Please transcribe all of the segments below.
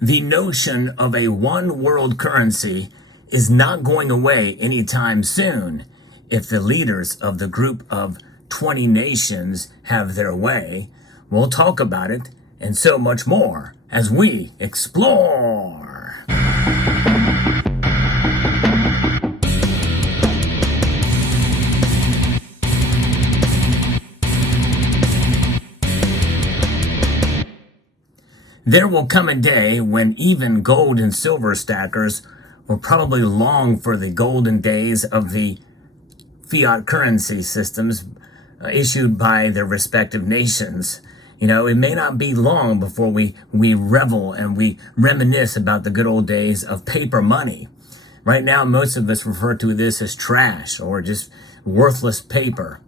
The notion of a one world currency is not going away anytime soon if the leaders of the group of 20 nations have their way. We'll talk about it and so much more as we explore. There will come a day when even gold and silver stackers will probably long for the golden days of the fiat currency systems issued by their respective nations. You know, it may not be long before we revel and we reminisce about the good old days of paper money. Right now, most of us refer to this as trash or just worthless paper.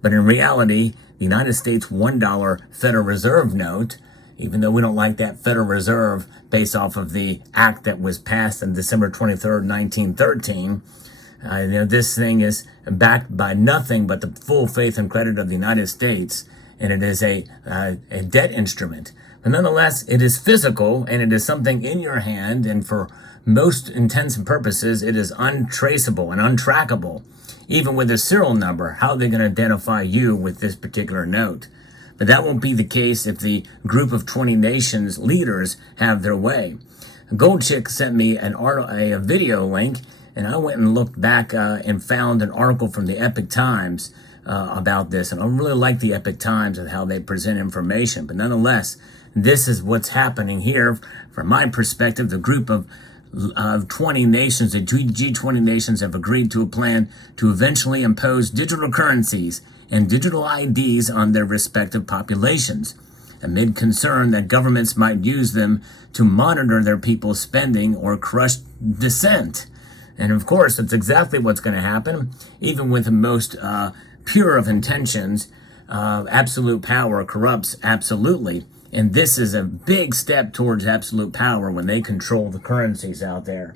But in reality, the United States $1 Federal Reserve note, even though we don't like that Federal Reserve based off of the act that was passed on December 23rd, 1913, this thing is backed by nothing but the full faith and credit of the United States, and it is a debt instrument. But nonetheless, it is physical, and it is something in your hand, and for most intents and purposes, it is untraceable and untrackable. Even with a serial number, how are they going to identify you with this particular note? But that won't be the case if the group of 20 nations leaders have their way. Gold Chick sent me a video link, and I went and looked back and found an article from the Epoch Times about this. And I really like the Epoch Times and how they present information. But nonetheless, this is what's happening here. From my perspective, the group of 20 nations, the G20 nations, have agreed to a plan to eventually impose digital currencies and digital IDs on their respective populations, amid concern that governments might use them to monitor their people's spending or crush dissent. And of course, that's exactly what's going to happen. Even with the most pure of intentions, absolute power corrupts absolutely. And this is a big step towards absolute power when they control the currencies out there.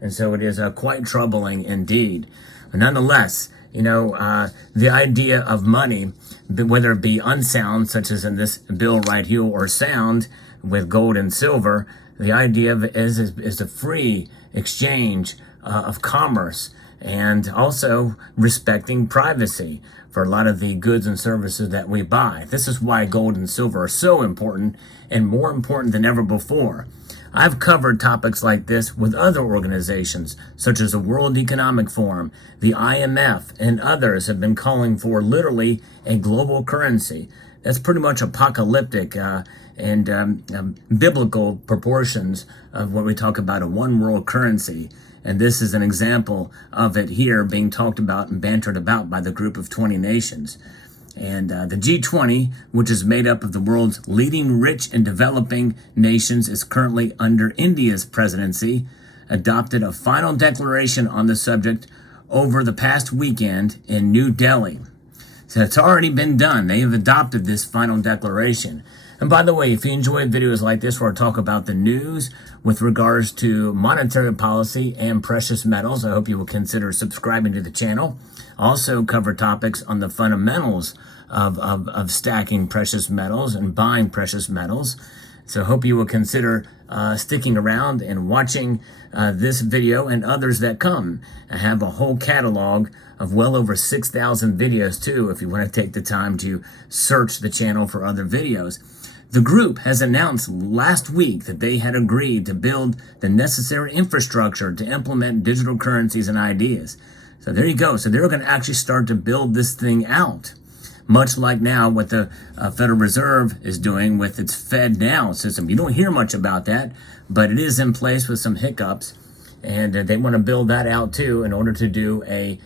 And so it is quite troubling indeed. But nonetheless, the idea of money, whether it be unsound, such as in this bill right here, or sound with gold and silver, the idea of it is a free exchange of commerce, and also respecting privacy for a lot of the goods and services that we buy. This is why gold and silver are so important, and more important than ever before. I've covered topics like this with other organizations, such as the World Economic Forum, the IMF, and others have been calling for literally a global currency. That's pretty much apocalyptic and biblical proportions of what we talk about, a one world currency. And this is an example of it here being talked about and bantered about by the group of 20 nations. And the G20, which is made up of the world's leading rich and developing nations, is currently under India's presidency, adopted a final declaration on the subject over the past weekend in New Delhi. So it's already been done. They have adopted this final declaration. And by the way, if you enjoy videos like this where I talk about the news with regards to monetary policy and precious metals, I hope you will consider subscribing to the channel. Also cover topics on the fundamentals of stacking precious metals and buying precious metals. So hope you will consider sticking around and watching this video and others that come. I have a whole catalog of well over 6,000 videos too, if you want to take the time to search the channel for other videos. The group has announced last week that they had agreed to build the necessary infrastructure to implement digital currencies and ideas. So there you go. So they're going to actually start to build this thing out, much like now what the Federal Reserve is doing with its Fed Now system. You don't hear much about that, but it is in place with some hiccups, and they want to build that out too in order to do a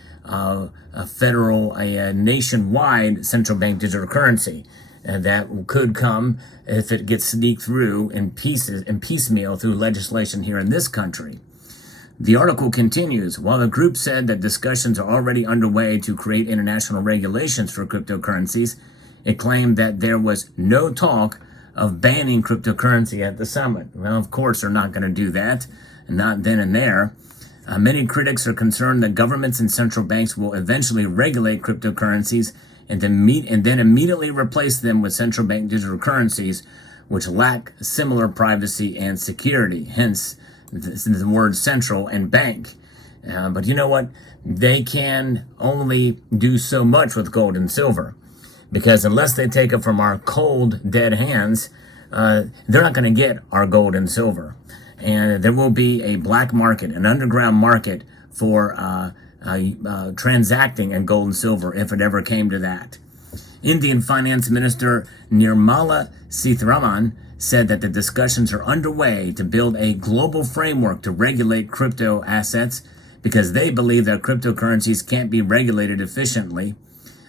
federal, nationwide central bank digital currency. And that could come if it gets sneaked through in pieces and piecemeal through legislation here in this country. The article continues, while the group said that discussions are already underway to create international regulations for cryptocurrencies, it claimed that there was no talk of banning cryptocurrency at the summit. Well, of course, they're not going to do that, and not then and there. Many critics are concerned that governments and central banks will eventually regulate cryptocurrencies and then immediately replace them with central bank digital currencies, which lack similar privacy and security, hence the word central and bank. But you know what? They can only do so much with gold and silver, because unless they take it from our cold, dead hands, they're not going to get our gold and silver. And there will be a black market, an underground market for transacting in gold and silver if it ever came to that. Indian Finance Minister Nirmala Sitharaman said that the discussions are underway to build a global framework to regulate crypto assets, because they believe that cryptocurrencies can't be regulated efficiently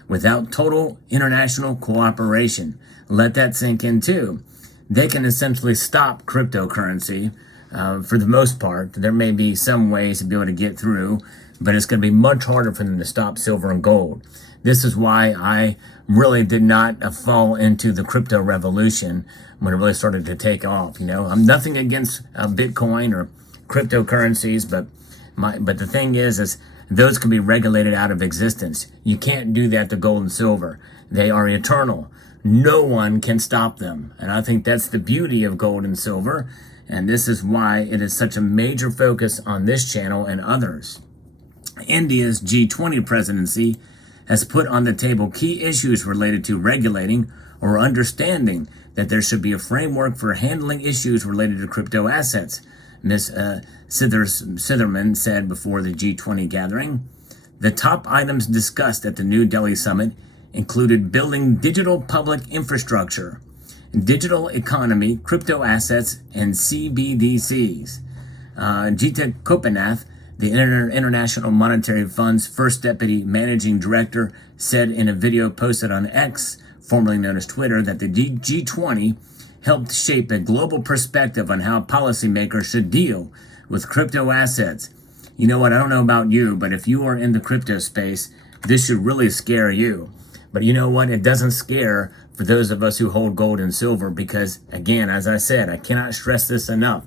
without total international cooperation. Let that sink in too. They can essentially stop cryptocurrency for the most part. There may be some ways to be able to get through, but it's going to be much harder for them to stop silver and gold. This is why I really did not fall into the crypto revolution when it really started to take off. I'm nothing against Bitcoin or cryptocurrencies, but the thing is those can be regulated out of existence. You can't do that to gold and silver. They are eternal. No one can stop them. And I think that's the beauty of gold and silver. And this is why it is such a major focus on this channel and others. India's G20 presidency has put on the table key issues related to regulating or understanding that there should be a framework for handling issues related to crypto assets. Ms. Sitherman said before the G20 gathering. The top items discussed at the New Delhi summit included building digital public infrastructure, digital economy, crypto assets, and CBDCs. Jita Gopinath, the International Monetary Fund's first deputy managing director, said in a video posted on X, formerly known as Twitter, that the G20 helped shape a global perspective on how policymakers should deal with crypto assets. You know what? I don't know about you, but if you are in the crypto space, this should really scare you. But you know what? It doesn't scare for those of us who hold gold and silver, because, again, as I said, I cannot stress this enough.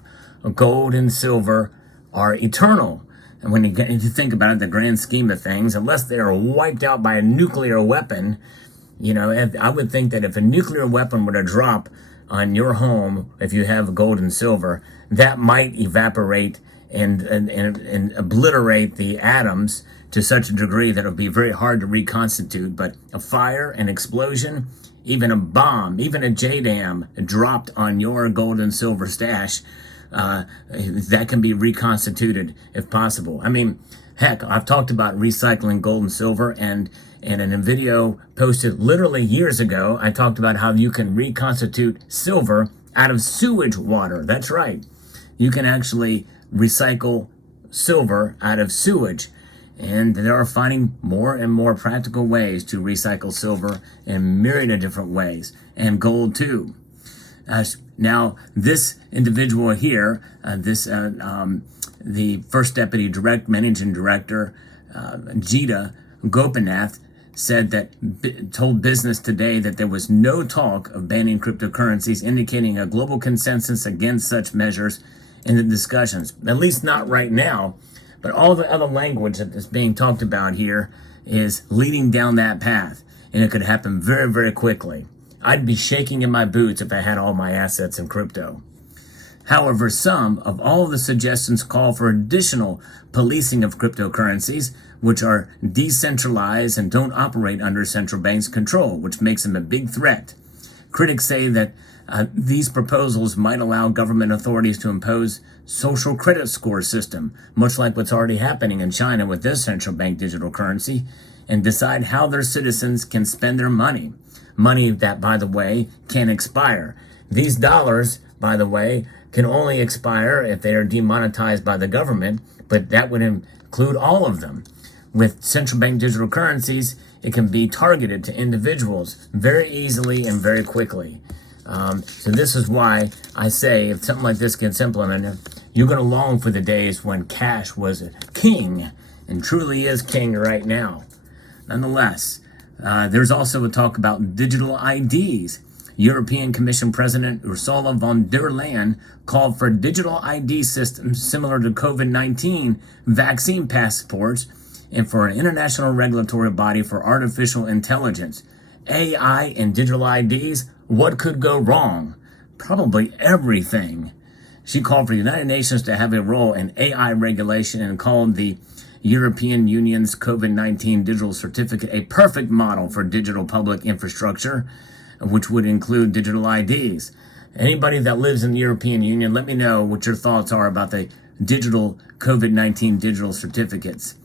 Gold and silver are eternal. And when you think about it, the grand scheme of things, unless they are wiped out by a nuclear weapon, I would think that if a nuclear weapon were to drop on your home, if you have gold and silver, that might evaporate and obliterate the atoms to such a degree that it would be very hard to reconstitute. But a fire, an explosion, even a bomb, even a JDAM dropped on your gold and silver stash, that can be reconstituted if possible. I mean, heck, I've talked about recycling gold and silver, and in a video posted literally years ago, I talked about how you can reconstitute silver out of sewage water. That's right. You can actually recycle silver out of sewage. And they are finding more and more practical ways to recycle silver in myriad of different ways, and gold too. Now, this individual here, the first deputy managing director, Jita Gopinath, told Business Today that there was no talk of banning cryptocurrencies, indicating a global consensus against such measures in the discussions, at least not right now. But all the other language that is being talked about here is leading down that path, and it could happen very, very quickly. I'd be shaking in my boots if I had all my assets in crypto. However, some of all the suggestions call for additional policing of cryptocurrencies, which are decentralized and don't operate under central banks' control, which makes them a big threat. Critics say that these proposals might allow government authorities to impose social credit score system, much like what's already happening in China with their central bank digital currency, and decide how their citizens can spend their money. Money that, by the way, can expire. These dollars, by the way, can only expire if they are demonetized by the government, but that would include all of them. With central bank digital currencies, it can be targeted to individuals very easily and very quickly. So this is why I say if something like this gets implemented, you're going to long for the days when cash was king, and truly is king right now. Nonetheless, there's also a talk about digital IDs. European Commission President Ursula von der Leyen called for digital ID systems similar to COVID-19 vaccine passports, and for an international regulatory body for artificial intelligence. AI and digital IDs, what could go wrong? probably everything. She called for the United Nations to have a role in AI regulation and called the European Union's COVID-19 digital certificate a perfect model for digital public infrastructure, which would include digital IDs. Anybody that lives in the European Union, let me know what your thoughts are about the digital COVID-19 digital certificates.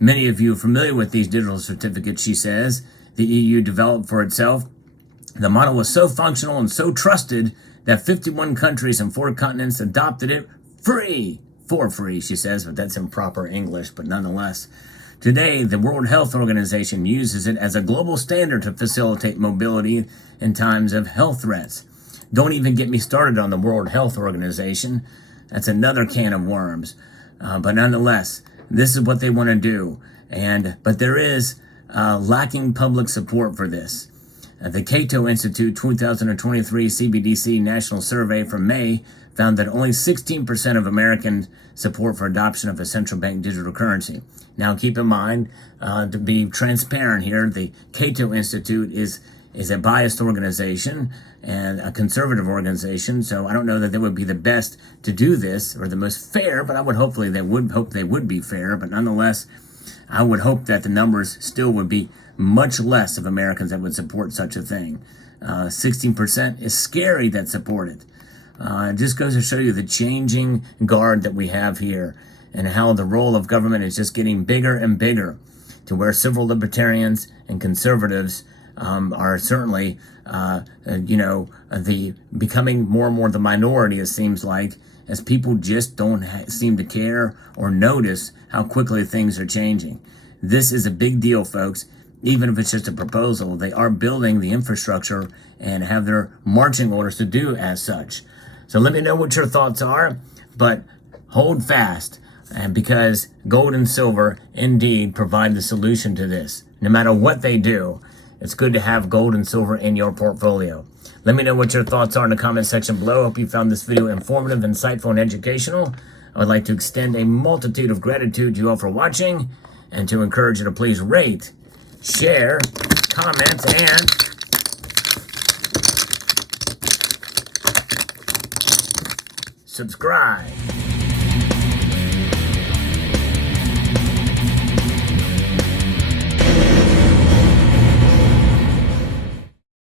Many of you are familiar with these digital certificates, she says, the EU developed for itself. The model was so functional and so trusted that 51 countries and 4 continents adopted it for free, she says, but that's improper English, but nonetheless. Today, the World Health Organization uses it as a global standard to facilitate mobility in times of health threats. Don't even get me started on the World Health Organization. That's another can of worms. But nonetheless, this is what they want to do. But there is lacking public support for this. The Cato Institute 2023 CBDC National Survey from May found that only 16% of Americans support for adoption of a central bank digital currency. Now, keep in mind, to be transparent here, the Cato Institute is a biased organization and a conservative organization, so I don't know that they would be the best to do this or the most fair, but I would hope they would be fair. But nonetheless, I would hope that the numbers still would be much less of Americans that would support such a thing. 16% is scary that support it. It just goes to show you the changing guard that we have here and how the role of government is just getting bigger and bigger, to where civil libertarians and conservatives are certainly, becoming more and more the minority, it seems like, as people just don't seem to care or notice how quickly things are changing. This is a big deal, folks. Even if it's just a proposal, they are building the infrastructure and have their marching orders to do as such. So let me know what your thoughts are, but hold fast, and because gold and silver indeed provide the solution to this. No matter what they do, it's good to have gold and silver in your portfolio. Let me know what your thoughts are in the comment section below. I hope you found this video informative, insightful, and educational. I would like to extend a multitude of gratitude to you all for watching, and to encourage you to please rate, share, comment, and subscribe.